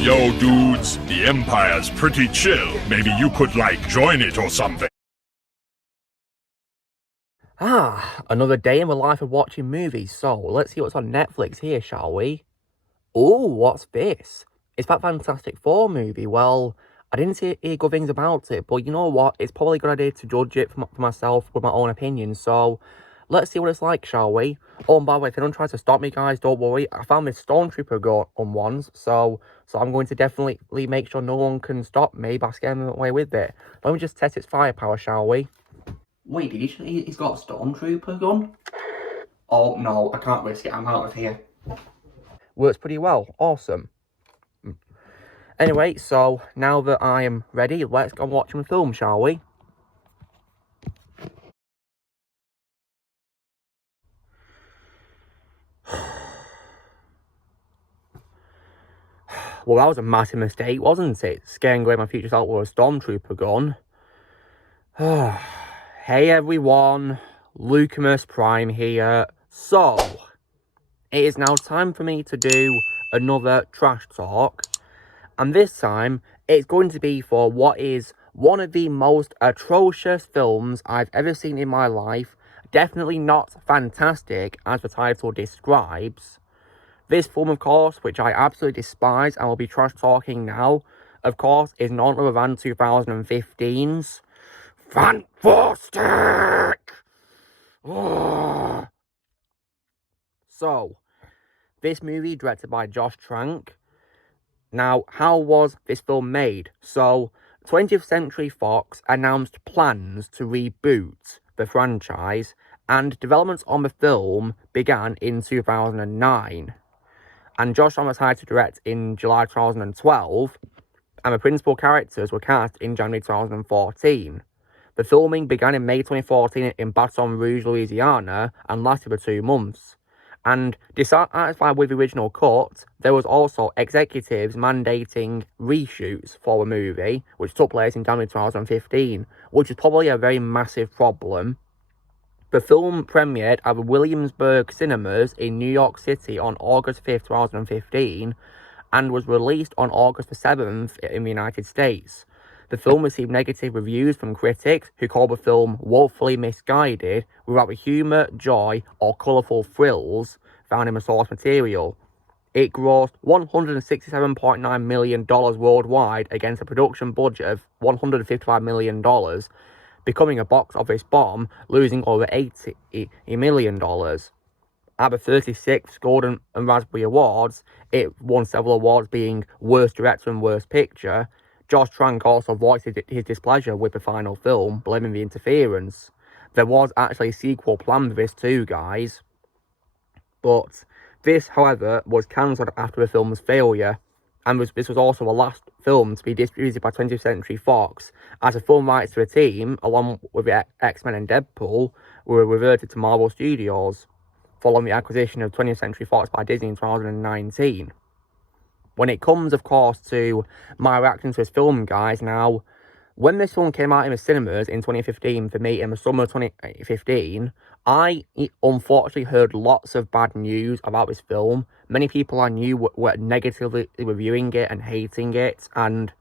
Yo, dudes, the Empire's pretty chill. Maybe you could, join it or something. Another day in the life of watching movies. So, let's see what's on Netflix here, shall we? Oh, what's this? It's that Fantastic Four movie. Well, I didn't hear good things about it, but you know what? It's probably a good idea to judge it for myself with my own opinion. So, let's see what it's like, shall we? Oh, and by the way, if anyone tries to stop me, guys, don't worry. I found this Stormtrooper gun on once, so I'm going to definitely make sure no one can stop me by scaring them away with it. Let me just test its firepower, shall we? Wait, did he say he's got a Stormtrooper gun? Oh, no, I can't risk it. I'm out of here. Works pretty well. Awesome. Anyway, so now that I am ready, let's go watch the film, shall we? Well, that was a massive mistake, wasn't it? Scaring away my future self with a Stormtrooper gun. Hey everyone, Lucamus Prime here. So, it is now time for me to do another trash talk. And this time, it's going to be for what is one of the most atrocious films I've ever seen in my life. Definitely not fantastic, as the title describes. This film, of course, which I absolutely despise and will be trash talking now, of course, is none other than 2015's FANT4STIC! So, this movie directed by Josh Trank. Now, how was this film made? So, 20th Century Fox announced plans to reboot the franchise, and development on the film began in 2009. And Josh Trank was hired to direct in July 2012, and the principal characters were cast in January 2014. The filming began in May 2014 in Baton Rouge, Louisiana, and lasted for 2 months. And dissatisfied with the original cut, there was also executives mandating reshoots for the movie, which took place in January 2015, which is probably a very massive problem. The film premiered at the Williamsburg Cinemas in New York City on August 5th, 2015, and was released on August 7th in the United States. The film received negative reviews from critics who called the film woefully misguided, without the humour, joy, or colourful thrills found in the source material. It grossed $167.9 million worldwide against a production budget of $155 million, becoming a box office bomb, losing over $80 million. At the 36th Golden and Raspberry Awards, it won several awards, being Worst Director and Worst Picture. Josh Trank also voiced his displeasure with the final film, blaming the interference. There was actually a sequel planned for this too, guys. But this, however, was cancelled after the film's failure, and this was also the last film to be distributed by 20th Century Fox, as the film rights to the team, along with the X-Men and Deadpool, were reverted to Marvel Studios, following the acquisition of 20th Century Fox by Disney in 2019. When it comes, of course, to my reaction to this film, guys, now, when this film came out in the cinemas in 2015, for me, in the summer of 2015, I unfortunately heard lots of bad news about this film. Many people I knew were negatively reviewing it and hating it, and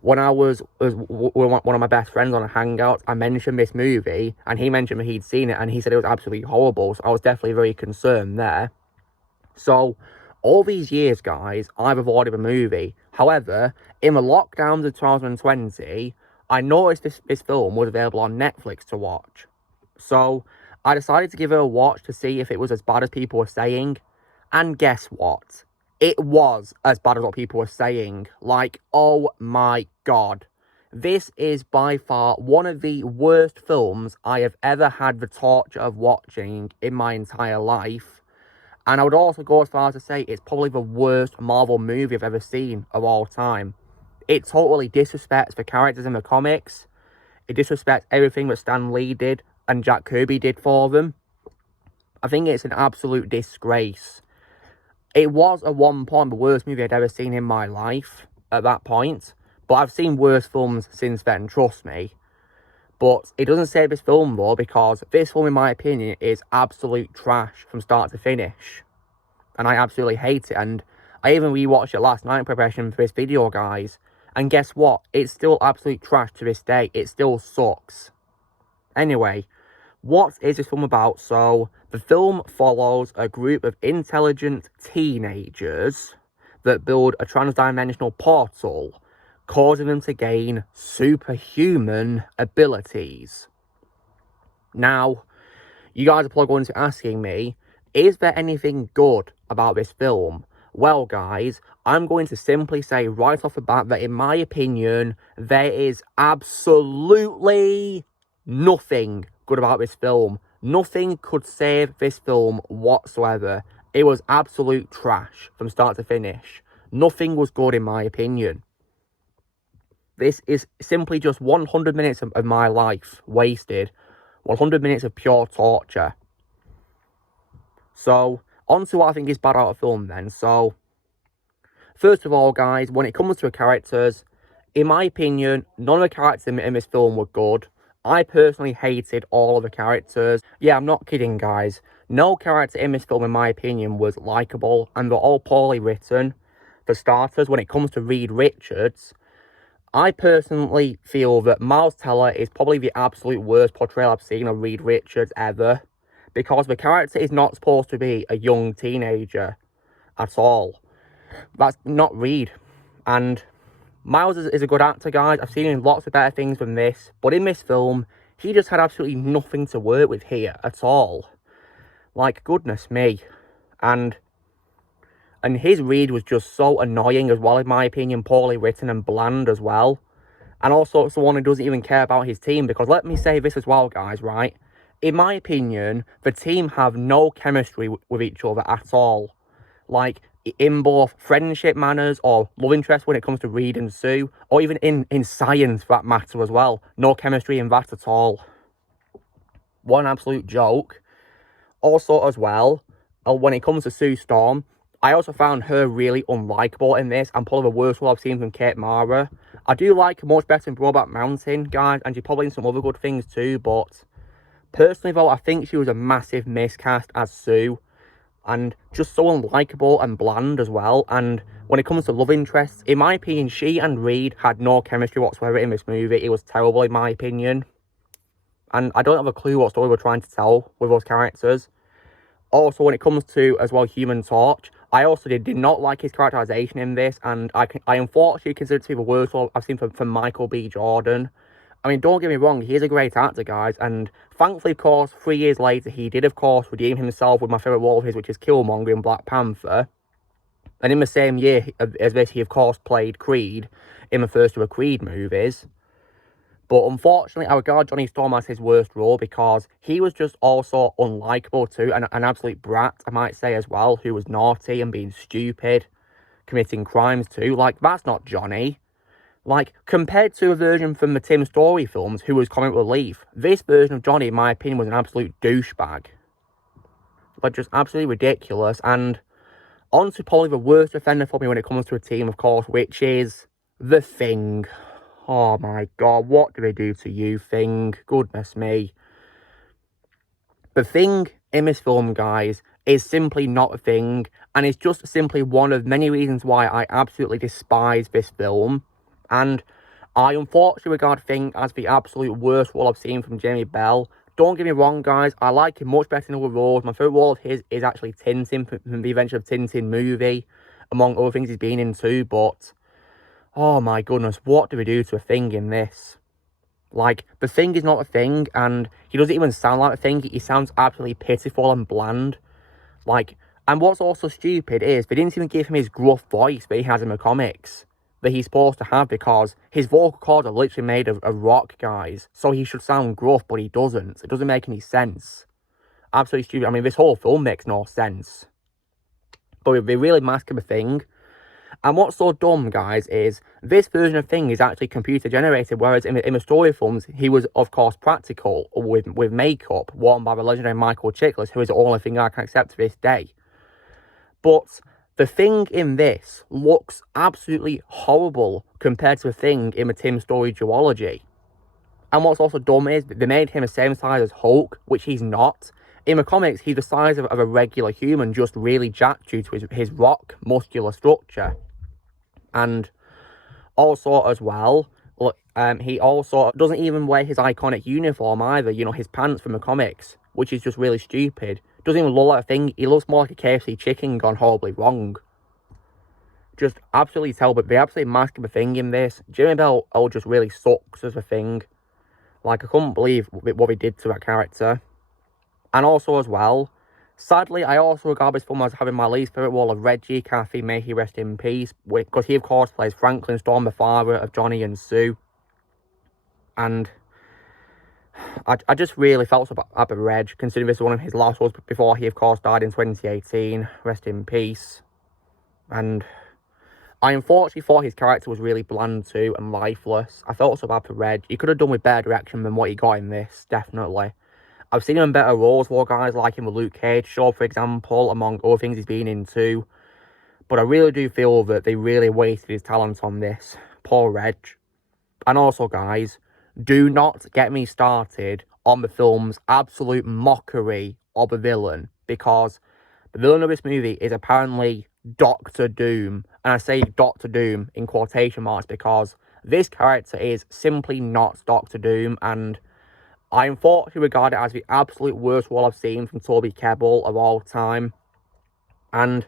when I was one of my best friends on a hangout, I mentioned this movie, and he mentioned that he'd seen it, and he said it was absolutely horrible, so I was definitely very concerned there. So, all these years, guys, I've avoided the movie. However, in the lockdowns of 2020, I noticed this film was available on Netflix to watch. So, I decided to give it a watch to see if it was as bad as people were saying. And guess what? It was as bad as what people were saying. Oh my god. This is by far one of the worst films I have ever had the torture of watching in my entire life. And I would also go as far as to say it's probably the worst Marvel movie I've ever seen of all time. It totally disrespects the characters in the comics. It disrespects everything that Stan Lee did and Jack Kirby did for them. I think it's an absolute disgrace. It was at one point the worst movie I'd ever seen in my life at that point. But I've seen worse films since then, trust me. But it doesn't save this film, though, because this film, in my opinion, is absolute trash from start to finish. And I absolutely hate it. And I even rewatched it last night in preparation for this video, guys. And guess what? It's still absolute trash to this day. It still sucks. Anyway, what is this film about? So, the film follows a group of intelligent teenagers that build a transdimensional portal, causing them to gain superhuman abilities. Now, you guys are probably going to be asking me, is there anything good about this film? Well, guys, I'm going to simply say right off the bat that in my opinion, there is absolutely nothing good about this film. Nothing could save this film whatsoever. It was absolute trash from start to finish. Nothing was good in my opinion. This is simply just 100 minutes of my life wasted. 100 minutes of pure torture. So, on to what I think is bad out of film then. So, first of all, guys, when it comes to the characters, in my opinion, none of the characters in this film were good. I personally hated all of the characters. Yeah, I'm not kidding, guys. No character in this film, in my opinion, was likeable, and they're all poorly written. For starters, when it comes to Reed Richards, I personally feel that Miles Teller is probably the absolute worst portrayal I've seen of Reed Richards ever. Because the character is not supposed to be a young teenager at all. That's not Reed. And Miles is a good actor, guys. I've seen him in lots of better things than this. But in this film, he just had absolutely nothing to work with here at all. Like, goodness me. And his Reed was just so annoying as well, in my opinion. Poorly written and bland as well. And also someone who doesn't even care about his team. Because let me say this as well, guys, right? In my opinion, the team have no chemistry with each other at all. Like, in both friendship manners or love interest when it comes to Reed and Sue, or even in science for that matter as well. No chemistry in that at all. One absolute joke. Also as well, when it comes to Sue Storm, I also found her really unlikable in this, and probably the worst one I've seen from Kate Mara. I do like her much better in Brokeback Mountain, guys, and she's probably in some other good things too, but personally, though, I think she was a massive miscast as Sue. And just so unlikable and bland as well. And when it comes to love interests, in my opinion, she and Reed had no chemistry whatsoever in this movie. It was terrible, in my opinion. And I don't have a clue what story we're trying to tell with those characters. Also, when it comes to, as well, Human Torch, I also did not like his characterization in this. And I unfortunately consider it to be the worst one I've seen from Michael B. Jordan. I mean, don't get me wrong, he is a great actor, guys, and thankfully, of course, 3 years later, he did, of course, redeem himself with my favourite role of his, which is Killmonger in Black Panther. And in the same year as this, he, of course, played Creed in the first of the Creed movies. But unfortunately, I regard Johnny Storm as his worst role because he was just also unlikable too, and an absolute brat, I might say, as well, who was naughty and being stupid, committing crimes too. Like, that's not Johnny. Like, compared to a version from the Tim Story films, who was comic relief, this version of Johnny, in my opinion, was an absolute douchebag. Like, just absolutely ridiculous. And on to probably the worst offender for me when it comes to a team, of course, which is The Thing. Oh my god, what do they do to you, Thing? Goodness me. The Thing in this film, guys, is simply not a thing, and it's just simply one of many reasons why I absolutely despise this film. And I unfortunately regard Thing as the absolute worst role I've seen from Jamie Bell. Don't get me wrong, guys, I like him much better in other roles. My favourite role of his is actually Tintin from the Adventure of Tintin movie, among other things he's been in too, but oh my goodness, what do we do to a Thing in this? Like, the Thing is not a thing, and he doesn't even sound like a thing. He sounds absolutely pitiful and bland. Like, and what's also stupid is they didn't even give him his gruff voice that he has in the comics that he's supposed to have, because his vocal cords are literally made of rock, guys. So he should sound gruff, but he doesn't. It doesn't make any sense. Absolutely stupid. I mean, this whole film makes no sense. But they really mask him a Thing. And what's so dumb, guys, is this version of Thing is actually computer generated, whereas in the story films, he was, of course, practical with makeup worn by the legendary Michael Chiklis, who is the only thing I can accept to this day. But the Thing in this looks absolutely horrible compared to the Thing in the Tim Story duology. And what's also dumb is they made him the same size as Hulk, which he's not. in the comics, he's the size of a regular human, just really jacked due to his rock muscular structure. And also as well, he also doesn't even wear his iconic uniform either, you know, his pants from the comics, which is just really stupid. Doesn't even look like a thing. He looks more like a KFC chicken gone horribly wrong. Just absolutely tell, but they absolutely mask the thing in this. Jimmy Bell just really sucks as a thing. Like, I couldn't believe what they did to that character. And also as well, sadly, I also regard this film as having my least favourite role of Reggie Cathy, may he rest in peace, because he of course plays Franklin Storm, the father of Johnny and Sue. And I just really felt so bad for Reg, considering this was one of his last roles before he of course died in 2018, rest in peace. And I unfortunately thought his character was really bland too and lifeless. I felt so bad for Reg. He could have done with better direction than what he got in this, definitely. I've seen him in better roles for guys like in the Luke Cage show, for example, among other things he's been in too. But I really do feel that they really wasted his talent on this. Poor Reg. And also, guys, do not get me started on the film's absolute mockery of a villain, because the villain of this movie is apparently Doctor Doom. And I say Doctor Doom in quotation marks because this character is simply not Doctor Doom, and I unfortunately regard it as the absolute worst role I've seen from Toby Kebbell of all time. And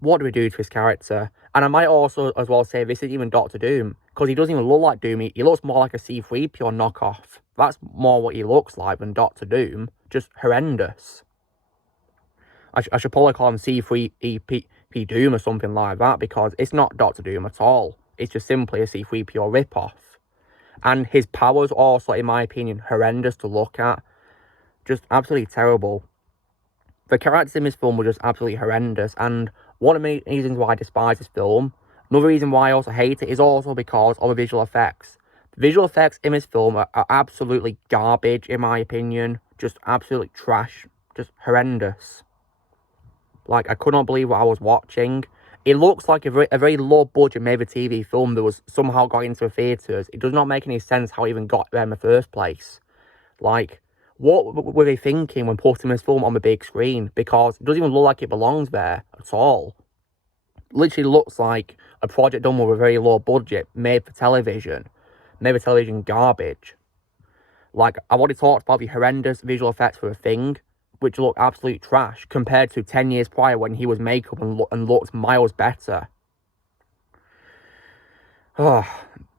what do we do to his character? And I might also as well say this isn't even Doctor Doom, because he doesn't even look like Doom. He looks more like a C3PO knockoff. That's more what he looks like than Doctor Doom. Just horrendous. I should probably call him C3EP Doom or something like that, because it's not Doctor Doom at all. It's just simply a C3PO ripoff. And his powers also, in my opinion, horrendous to look at. Just absolutely terrible. The characters in this film were just absolutely horrendous, and one of the reasons why I despise this film, another reason why I also hate it, is also because of the visual effects. The visual effects in this film are absolutely garbage, in my opinion. Just absolutely trash. Just horrendous. Like, I could not believe what I was watching. It looks like a very low-budget made-for-TV film that was somehow got into the theatres. It does not make any sense how it even got there in the first place. Like, what were they thinking when putting this film on the big screen? Because it doesn't even look like it belongs there at all. It literally looks like a project done with a very low budget, made for television garbage. Like, I've already talked about the horrendous visual effects for The Thing, which look absolute trash compared to 10 years prior when he was makeup and looked miles better. Oh,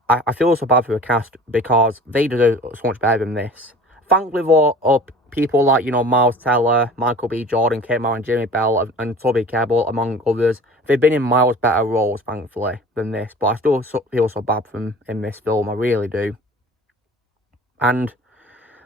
I feel so bad for the cast because they deserve so much better than this. Thankfully, though, people like, you know, Miles Teller, Michael B. Jordan, Kate Mara, and Jimmy Bell, and Toby Kebbell, among others, they've been in miles better roles, thankfully, than this. But I still feel so bad for them in this film, I really do. And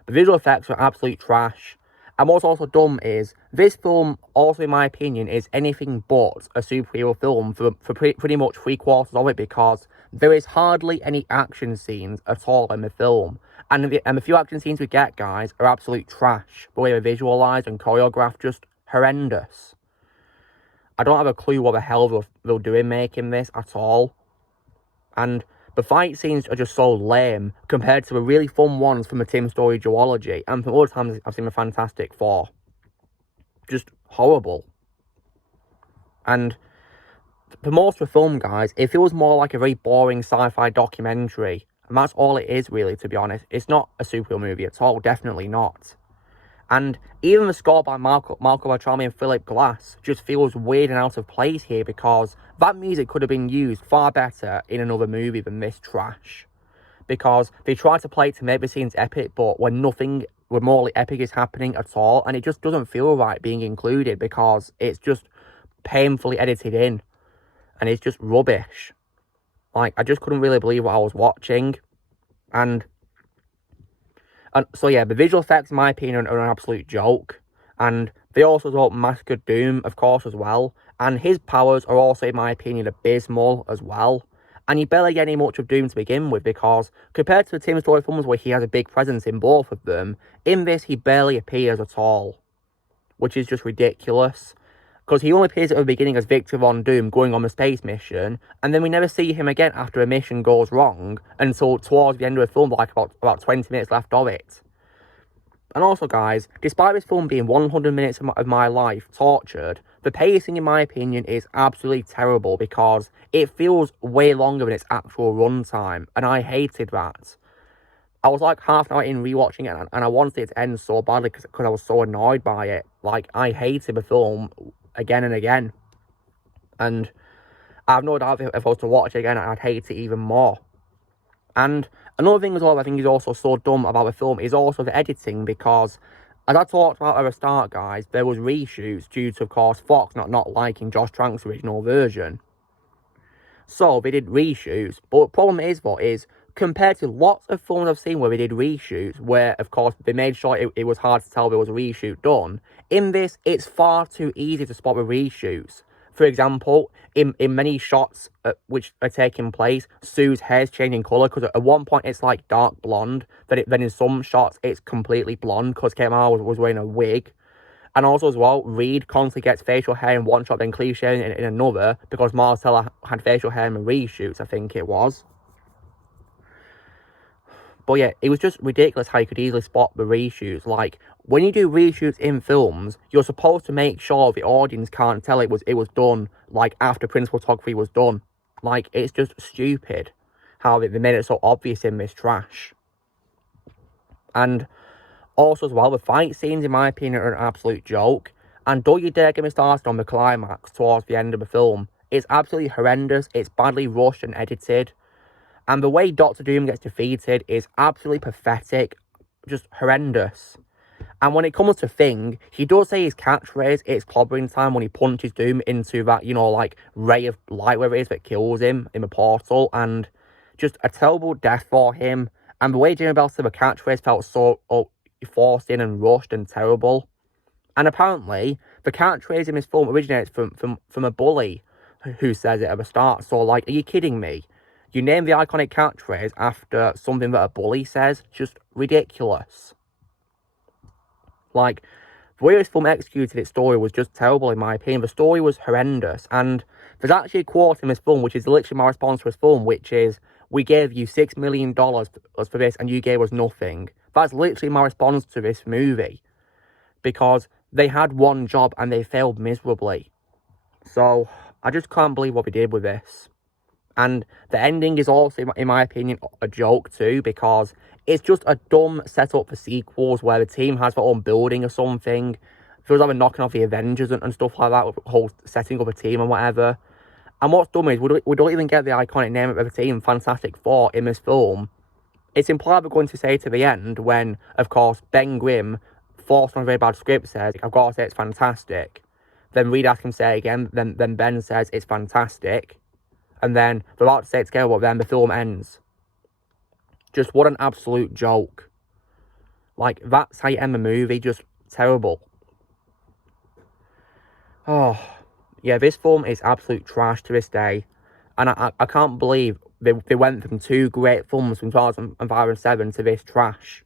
the visual effects are absolute trash. And what's also dumb is, this film, also in my opinion, is anything but a superhero film for pretty much 3/4 of it, because there is hardly any action scenes at all in the film. And the few action scenes we get, guys, are absolute trash. The way they're visualised and choreographed, just horrendous. I don't have a clue what the hell they'll do in making this at all. And the fight scenes are just so lame compared to the really fun ones from the Tim Story duology and from other times I've seen the Fantastic Four. Just horrible. And for most of the film, guys, it feels more like a very boring sci-fi documentary. And that's all it is, really, to be honest. It's not a superhero movie at all, definitely not. And even the score by Marco Beltrami and Philip Glass just feels weird and out of place here, because that music could have been used far better in another movie than this trash. Because they try to play it to make the scenes epic, but when nothing remotely epic is happening at all, and it just doesn't feel right being included because it's just painfully edited in. And it's just rubbish. Like, I just couldn't really believe what I was watching. And so yeah, the visual effects, in my opinion, are an absolute joke. And they also don't massacre Doom, of course, as well. And his powers are also, in my opinion, abysmal as well. And you barely get any much of Doom to begin with, because compared to the Tim Story films where he has a big presence in both of them, in this he barely appears at all. Which is just ridiculous. Because he only appears at the beginning as Victor Von Doom going on the space mission, and then we never see him again after a mission goes wrong until towards the end of the film, like about 20 minutes left of it. And also, guys, despite this film being 100 minutes of my life tortured, the pacing, in my opinion, is absolutely terrible because it feels way longer than its actual runtime, and I hated that. I was like half an hour in rewatching it, and I wanted it to end so badly because I was so annoyed by it. Like, I hated the film again and again. And I have no doubt if I was to watch it again, I'd hate it even more. And another thing as well I think is also so dumb about the film is also the editing, because as I talked about at the start, guys, there was reshoots due to, of course, Fox not liking Josh Trank's original version. So they did reshoots, but the problem is, compared to lots of films I've seen where they did reshoots, where, of course, they made sure it was hard to tell there was a reshoot done, in this, it's far too easy to spot the reshoots. For example, in many shots which are taking place, Sue's hair's changing colour, because at one point it's like dark blonde, then in some shots it's completely blonde, because Kmart was wearing a wig. And also as well, Reed constantly gets facial hair in one shot, then cliche in another, because Marcella had facial hair in the reshoots, I think it was. But yeah, it was just ridiculous how you could easily spot the reshoots. Like, when you do reshoots in films, you're supposed to make sure the audience can't tell it was done, like, after principal photography was done. Like, it's just stupid how they made it so obvious in this trash. And also as well, the fight scenes, in my opinion, are an absolute joke. And don't you dare get me started on the climax towards the end of the film. It's absolutely horrendous, it's badly rushed and edited. And the way Doctor Doom gets defeated is absolutely pathetic, just horrendous. And when it comes to Thing, he does say his catchphrase, it's clobbering time, when he punches Doom into that, you know, like, ray of light, where it is, that kills him in the portal. And just a terrible death for him. And the way Jamie Bell said the catchphrase felt so forced in and rushed and terrible. And apparently, the catchphrase in this film originates from a bully who says it at the start. So, like, are you kidding me? You name the iconic catchphrase after something that a bully says. Just ridiculous. Like, the way this film executed its story was just terrible, in my opinion. The story was horrendous. And there's actually a quote in this film, which is literally my response to this film, which is, we gave you $6 million for this and you gave us nothing. That's literally my response to this movie. Because they had one job and they failed miserably. So, I just can't believe what they did with this. And the ending is also, in my opinion, a joke too, because it's just a dumb setup for sequels where the team has their own building or something. It feels like we're knocking off the Avengers and stuff like that, with the whole setting up a team and whatever. And what's dumb is we don't even get the iconic name of the team, Fantastic Four, in this film. It's implied we're going to say to the end when, of course, Ben Grimm, forced on a very bad script, says, I've got to say it's fantastic. Then Reed asks him to say it again, then Ben says it's fantastic. And then they're about to say it together, but then the film ends. Just what an absolute joke. Like, that's how you end the movie. Just terrible. Oh, yeah, this film is absolute trash to this day. And I can't believe they went from two great films from 2005 and 2007 to this trash.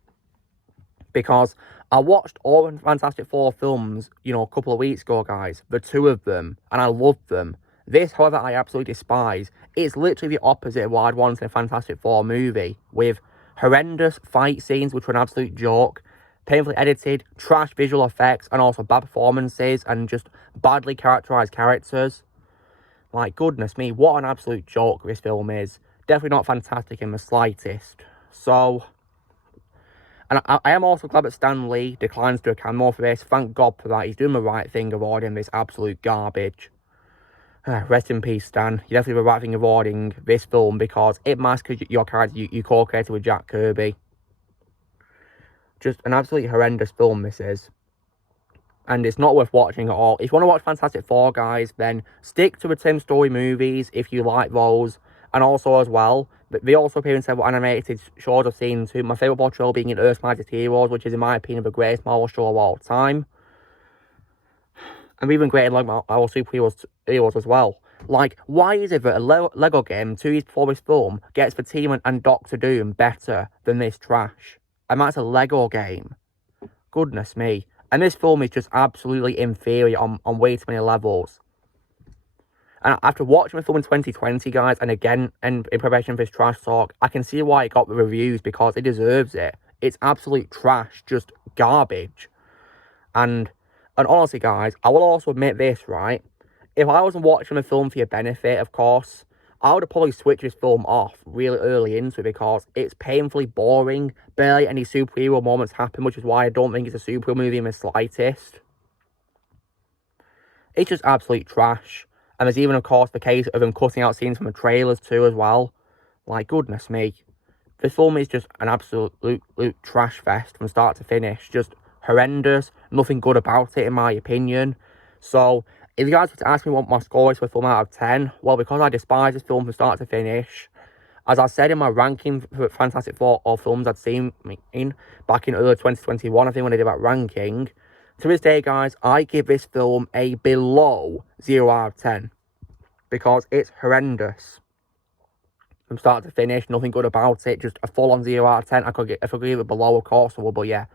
Because I watched all the Fantastic Four films, you know, a couple of weeks ago, guys. The two of them. And I loved them. This, however, I absolutely despise. It's literally the opposite of what I'd want in a Fantastic Four movie, with horrendous fight scenes, which were an absolute joke, painfully edited, trash visual effects, and also bad performances, and just badly characterised characters. Like, goodness me, what an absolute joke this film is. Definitely not fantastic in the slightest. So, and I am also glad that Stan Lee declines to do a cameo for this. Thank God for that. He's doing the right thing avoiding this absolute garbage. Rest in peace, Stan. You're definitely the right thing avoiding this film, because it massacres your character you co-created with Jack Kirby. Just an absolutely horrendous film, this is. And it's not worth watching at all. If you want to watch Fantastic Four, guys, then stick to the Tim Story movies if you like those. And also, as well, they also appear in several animated shows I've seen too. My favourite portrayal being in Earth's Mightiest Heroes, which is, in my opinion, the greatest Marvel show of all time. And even greater like our superheroes as well. Like, why is it that a Lego game 2 years before this film gets the team and Doctor Doom better than this trash? And that's a Lego game. Goodness me. And this film is just absolutely inferior on way too many levels. And after watching the film in 2020, guys, and again in preparation for this trash talk, I can see why it got the reviews, because it deserves it. It's absolute trash, just garbage. And honestly, guys, I will also admit this, right? If I wasn't watching a film for your benefit, of course, I would have probably switched this film off really early into it because it's painfully boring. Barely any superhero moments happen, which is why I don't think it's a superhero movie in the slightest. It's just absolute trash. And there's even, of course, the case of them cutting out scenes from the trailers too as well. Like, goodness me. This film is just an absolute trash fest from start to finish. Just horrendous. Nothing good about it, in my opinion. So, if you guys were to ask me what my score is for a film out of 10, well, because I despise this film from start to finish, as I said in my ranking for Fantastic Four or films I'd seen back in early 2021, I think when I did that ranking, to this day, guys, I give this film a below 0 out of 10. Because it's horrendous. From start to finish, nothing good about it, just a full-on 0 out of 10. If I could give it below, of course I would, but yeah.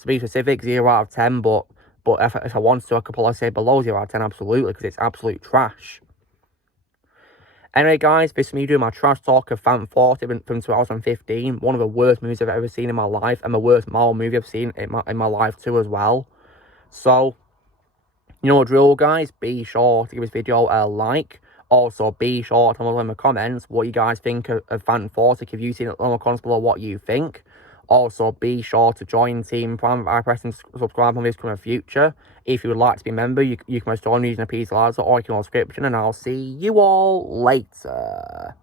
To be specific, 0 out of 10, but if I wanted to, I could probably say below 0 out of 10, absolutely, because it's absolute trash. Anyway, guys, this is me doing my trash talk of FANT4STIC from 2015. One of the worst movies I've ever seen in my life, and the worst Marvel movie I've seen in my life too as well. So, you know what drill, guys? Be sure to give this video a like. Also, be sure to tell me in the comments what you guys think of FANT4STIC. If you've seen it, let me know in the comments below what you think. Also, be sure to join Team Prime by pressing subscribe on this in the future. If you would like to be a member, you can join using a piece of or you can on description, and I'll see you all later.